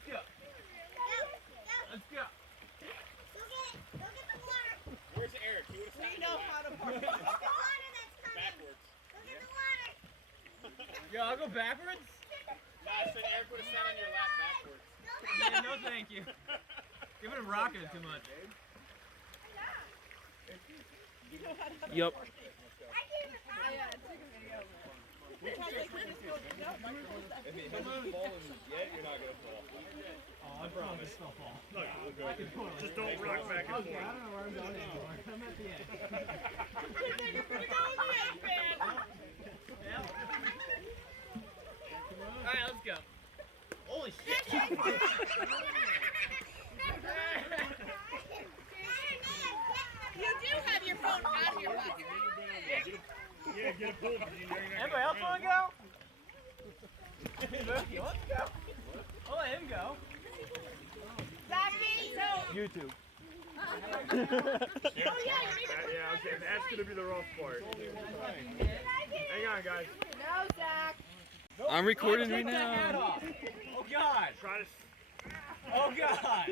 let's go. Let's go. Go get the water. Where's Eric? He would have sat We know how to park. Go get the water that's coming. backwards. Go get the water. Yo, I'll go backwards? No, I said Eric would have sat on your lap backwards. Yeah, no thank you. Giving him rocket too much. Yep. We probably could just go, no, If it hasn't fallen yet, you're not going to fall. Oh, I promise I'll fall. Just don't rock back and I forth. don't know where I'm going anymore. I'm at the end. you're gonna go in the end, man. Alright, let's go. Holy shit. You do have your phone out of your pocket. Yeah, get a pull. Anybody else want to go? Mookie, let's go. I'll let him go. Zachy, so. YouTube. Oh, yeah, you need to. Yeah, okay, that's going to be the rough part. Hang on, guys. No, Zach. I'm recording right Take that hat now. off. Oh, God. Try to... Oh, God.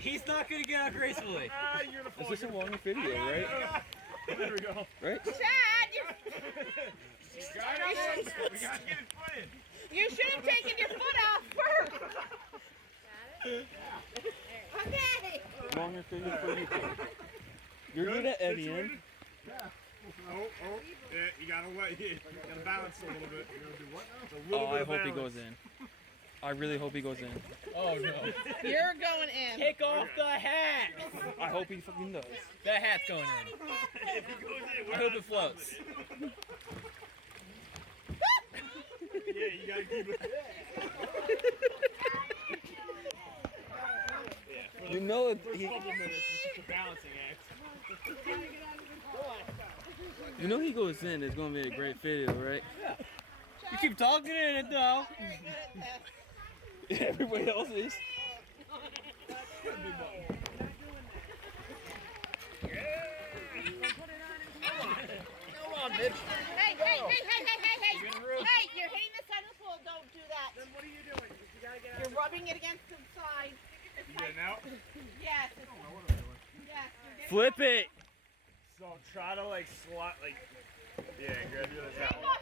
He's not going to get out gracefully. You're the Is this a longer video, right? There we go. Right? Chad, We got to get his foot in. you should have taken your foot off first. Okay. Longer video for YouTube. You're good at editing. Oh, yeah, you got to balance a little bit. You're gonna do what now? A little Oh, bit I of hope he balance. goes in. I really hope he goes in. Oh, no. You're going in. Kick off the hat. I hope he fucking does. That hat's going in. If he goes in, I hope it floats. Yeah, you got to keep it. You know First he, couple minutes, it's just a balancing act. you know he goes in. It's gonna be a great video, right? You keep talking in it, though. Very good at this. Everybody else is. Come on, bitch. Hey, hey, hey, hey, hey, hey, hey. Hey, you're hitting the side of the pool. Don't do that. Then what are you doing? You got to get out. You're rubbing it against the side. You getting out? Yes. Yes. You're getting Flip it. So try to like slot, like, yeah, grab your other Hang towel.